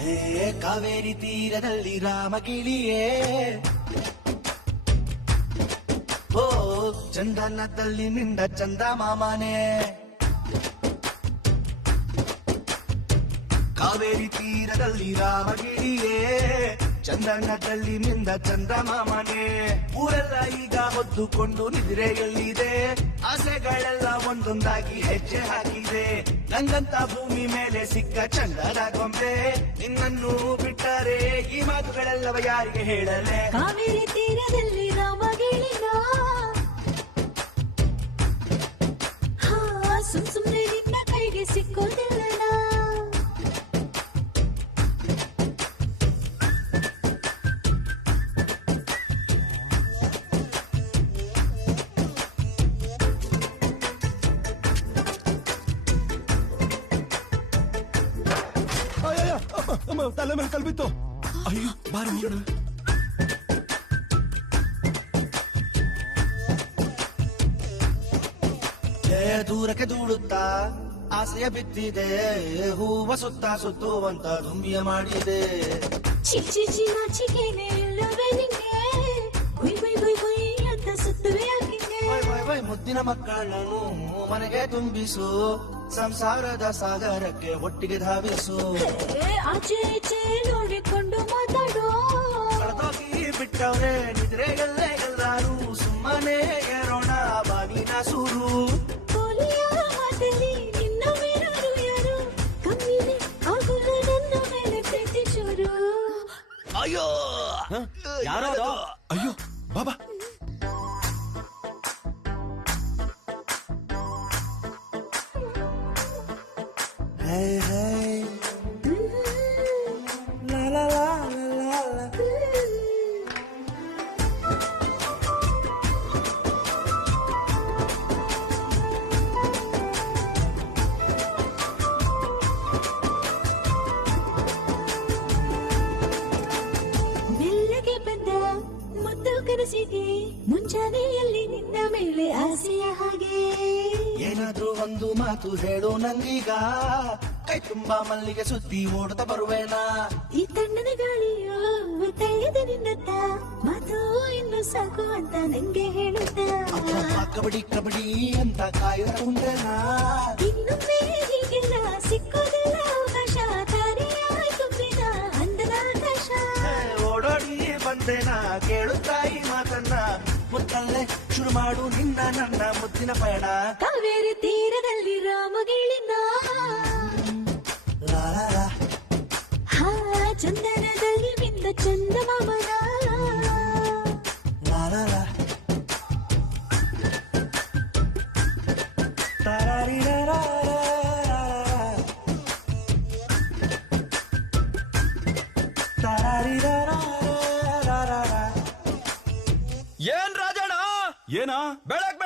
ಹೇ ಕಾವೇರಿ ತೀರದಲ್ಲಿ ರಾಮಗಿಳಿಯೇ, ಓ ಚಂದನದಲ್ಲಿ ನಿಂದ ಚಂದ ಮಾಮನೇ. ಕಾವೇರಿ ತೀರದಲ್ಲಿ ರಾಮಗಿಳಿಯೇ, ಚಂದನದಲ್ಲಿ ನಿಂದ ಚಂದ ಮಾಮನೇ. ಊರೆಲ್ಲ ಈಗ ಹೊದ್ದುಕೊಂಡು ನಿದ್ರೆಯಲ್ಲಿದೆ, ಆಸೆಗಳೆಲ್ಲ ಒಂದೊಂದಾಗಿ ಹೆಜ್ಜೆ ಹಾಕಿದೆ. ನಂಗಂತ ಭೂಮಿ ಮೇಲೆ ಸಿಕ್ಕ ಚಂದದ ಗೊಂಬೆ, ನಿನ್ನನ್ನು ಬಿಟ್ಟರೆ ಈ ಮಾತುಗಳೆಲ್ಲವ ಯಾರಿಗೆ ಹೇಳಲೆ. ಕಾವೇರಿ ತೀರದಲ್ಲಿ ರಾಮಗಿಳಿನ ಸುಮ್ನೆ ನಿನ್ನ ಕೈಗೆ ಸಿಕ್ಕೋದಿಲ್ಲ. ತಲೆ ಮೇಲೆ ಕಲ್ಬಿತ್ತು. ಅಯ್ಯೋ ಬಾರಿ ಹೋಗೋಣ. ದೂರಕ್ಕೆ ದೂಡುತ್ತಾ ಆಸೆಯ ಬಿತ್ತಿದೆ, ಹೂವ ಸುತ್ತ ಸುತ್ತುವಂತ ದುಂಬಿಯ ಮಾಡಿದೆ. ಚಿಚಿ ನಾಚಿಕೆನೆ ಇಲ್ಲವೇ ನಿಂಗೆ, ಗುಯ್ ಗುಯ್ ಗುಯ್ ಗುಯ್ ಅಂತ ಸುತ್ತುವೆ ಆಗಿಗೆ. ಮುದ್ದಿನ ಮಕ್ಕಳನ್ನು ಮನೆಗೆ ತುಂಬಿಸು, ಸಂಸಾರದ ಸಾಗರಕ್ಕೆ ಒಟ್ಟಿಗೆ ಧಾವಿಸು. ಆಚೆ ಈಚೆ ನೋಡಿಕೊಂಡು ಮಾತಾಡೋ, ಕಳೆದೋಗಿ ಬಿಟ್ಟವ್ರೆ ನಿದ್ರೆಯಲ್ಲೇ ಎಲ್ಲಾರು, ಸುಮ್ಮನೆ ಏರೋಣ ಬಾಗಿನ ಸೂರು. ಕೋಲಿಯ ಮಾತಲ್ಲಿ ನಿನ್ನ ಮೇಲಾರು ಯಾರು, ಕಮ್ಮಿನೇ ಆಗುಲ್ಲ ನನ್ನ ಮೇಲೆ ಪ್ರೀತಿ ಚೂರು. ಅಯ್ಯೋ ಯಾರೋ ಅಯ್ಯೋ ಬಾಬಾ. ಹೇ ಹೇ ಲಾ ಲಾ ಲಾ ಲಾ ಲಾ. ಮೆಲ್ಲಗೆ ಬಂದ ಮುದ್ದು ಕನಸಿಗೆ, ಮುಂಚಾನೆಯಲ್ಲಿ ನಿನ್ನ ಮೇಲೆ ಆಸೆಯ ಹಾಗೆ. ಏನಾದ್ರೂ ಒಂದು ಮಾತು ಹೇಳು ನಂಗೀಗ, ಕೈ ತುಂಬಾ ಮಲ್ಲಿಗೆ ಸುತ್ತಿ ಓಡ್ತಾ ಬರುವೇನಾ. ಈ ತಣ್ಣನ ಗಾಳಿಯೋ ಒತ್ತಾಯದ ನಿನ್ನತ್ತ, ಮಾತು ಇನ್ನು ಸಾಕು ಅಂತ ನಂಗೆ ಹೇಳುತ್ತ. ಕಬಡ್ಡಿ ಕಬಡ್ಡಿ ಅಂತ ಕಾಯುವ ಮುಂದೆನಾ, ಇನ್ನೊಮ್ಮೆ ಹೀಗೆಲ್ಲ ಸಿಕ್ಕೋದಿಲ್ಲ ಅವಕಾಶ. ತಾರಿಯಾಗಿ ತುಂಬಿದ ಅಂದದ ಆಕಾಶ, ಓಡೋಡಿ ಬಂದೇನಾ ಕೇಳುತ್ತಾಯಿ ಮಾತನ್ನ. ಮುತ್ತಲ್ಲೇ ಶುರು ಮಾಡು ನಿನ್ನ ನನ್ನ ಮುದ್ದಿನ ಪಯಣ. ಕಾವೇರಿ ತೀರದಲ್ಲಿ ರಾಮಗಿಳಿನ ಲಾ ಲಾ ಲಾ. ಚಂದನದಲ್ಲಿ ಮಿಂದ ಚಂದ ಮಾಮನ. ಲಾ ಲಾ ಲಾ. ತಾರಾರಿರಾರಾ. ಏನ್ ರಾಜಣ್ಣ? ಏನ ಬೆಳಗ್ಗೆ